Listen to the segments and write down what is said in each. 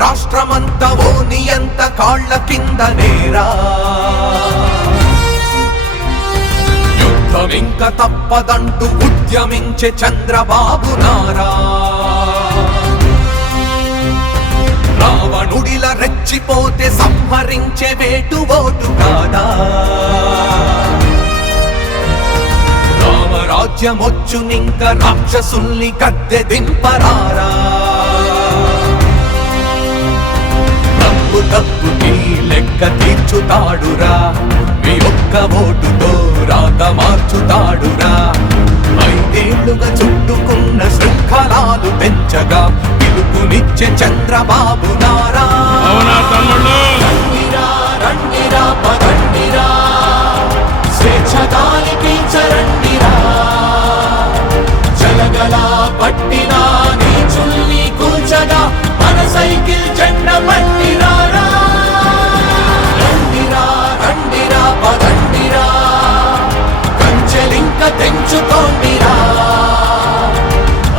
రాష్ట్రమంతా ఓ నియంత కాళ్ల కింద నేరా. యుద్ధం ఇంక తప్పదంటూ ఉద్యమించే చంద్రబాబు నారా. రావణుడిల రెచ్చిపోతే సంహరించే వేటు ఓటు కాదా. రామరాజ్యమొచ్చునింక రాక్షసుల్ని గద్దె దింపరారా. తప్పుకి లెక్క తీర్చుతాడురా, మీ ఒక్క ఓటుతో రాత మార్చుతాడురా. 5 ఏళ్లుగా చుట్టుకున్న శృంఖలాలు పెంచగా పిలుపునిచ్చే చంద్రబాబు నారా. రండిరా రండిరా పదండిరా, స్వేచ్ఛ గాలి పీల్చరండిరా. జలగలా పట్టినా నీచుల్ని కూల్చగా మన సైకిల్ జెండ పట్టిరారా. రండిరా రండిరా పదండిరా, కంచెలింక తెంచుకోండిరా.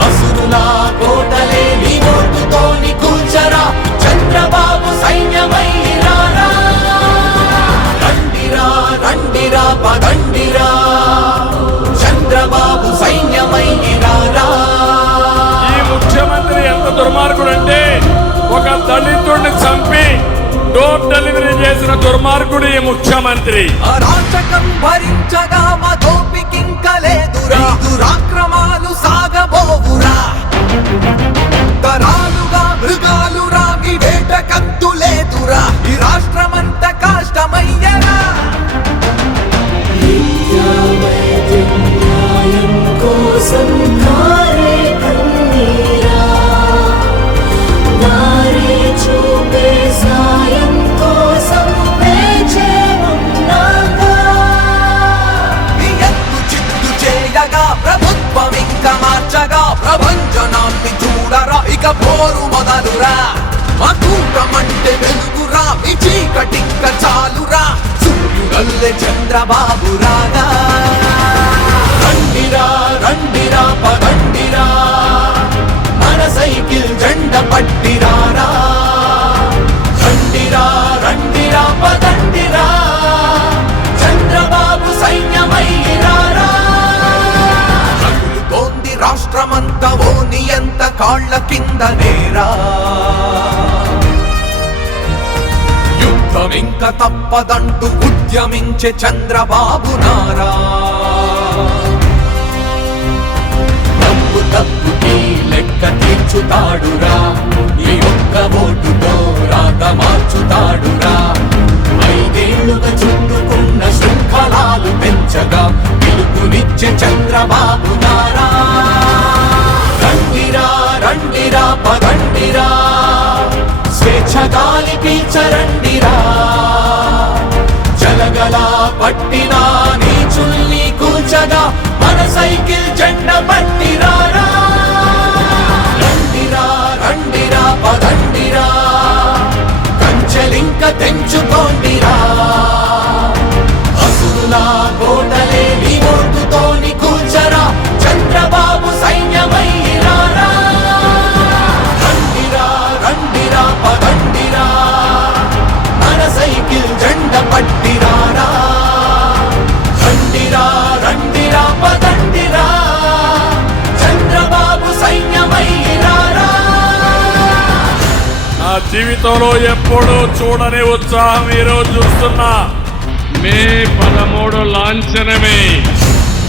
అసురులా కోటలే నీ ఓటుతోని కూల్చరా, చంద్రబాబు సైన్యమైరారా. రండిరా రండిరా పదండిరా, చంద్రబాబు సైన్యమైరారా. ఈ ముఖ్యమంత్రి ఎంత దుర్మార్గుడంటే, ఒక దళితుడిని చంపి డోర్ డెలివరీ చేసిన దుర్మార్గుడు ఈ ముఖ్యమంత్రి. అరాచకం భరించగా మా దోపికింక లేదురా. దురాక్రమాలు సాగబోవురా. తరాలుగా మృగాలురా, మీ వేటకంతు లేదురా. ఈ రాష్ట్రమంత కష్టమయ్యరా. ప్రభుత్వం ఇంకా మార్చగా ప్రభంజనాన్ని చూడరా. ఇక పోరు మొదలురా. మా కూటమంటే వెలుగురా, మీ చీకటింక చాలురా. సూర్యుడల్లే చంద్రబాబు రాగా. రండిరా రండిరా పదండిరా, మన సైకిల్ జెండ పట్టిరారా. రండిరా రండిరా పదండిరా, చంద్రబాబు సైన్యమైరారా. రాష్ట్రమంతా ఓ నియంత కాళ్ల కింద నేరా. యుద్ధం ఇంక తప్పదంటూ ఉద్యమించే చంద్రబాబు నారా. తప్పుకి లెక్క తీర్చుతాడురా, ఈ ఒక్క ఓటుతో రాత మార్చుతాడురా. 5 ఏళ్లుగా చుట్టుకున్న శృంఖలాలు పెంచగా పిలుపునిచ్చే చంద్రబాబు నారా. రండిరా రండిరా పదండిరా, స్వేచ్ఛ గాలి పీల్చరండిరా. జలగలా పట్టినా నీచుల్ని కూల్చగా మన సైకిల్ జెండ పట్టిరారా. రండిరా రండిరా పదండిరా, కంచెలింక తెంచుకోండిరా. అసురులా కోటలే నీ ఓటుతోని కూల్చరా, చంద్రబాబు సైన్యమైరారా. రండిరా రండిరా పదండిరా, మన సైకిల్ జెండ పట్టిరారా. రండిరా రండిరా పదండిరా, చంద్రబాబు సైన్యమైరారా. నా జీవితంలో ఎప్పుడూ చూడని ఉత్సాహం ఈరోజు చూస్తున్నా. మే 13 లాంఛనమే,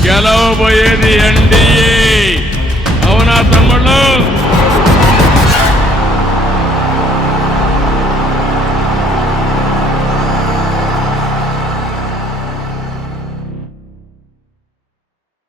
గెలవబోయేది ఎన్డీఏ. అవునా తమ్ముళ్ళు?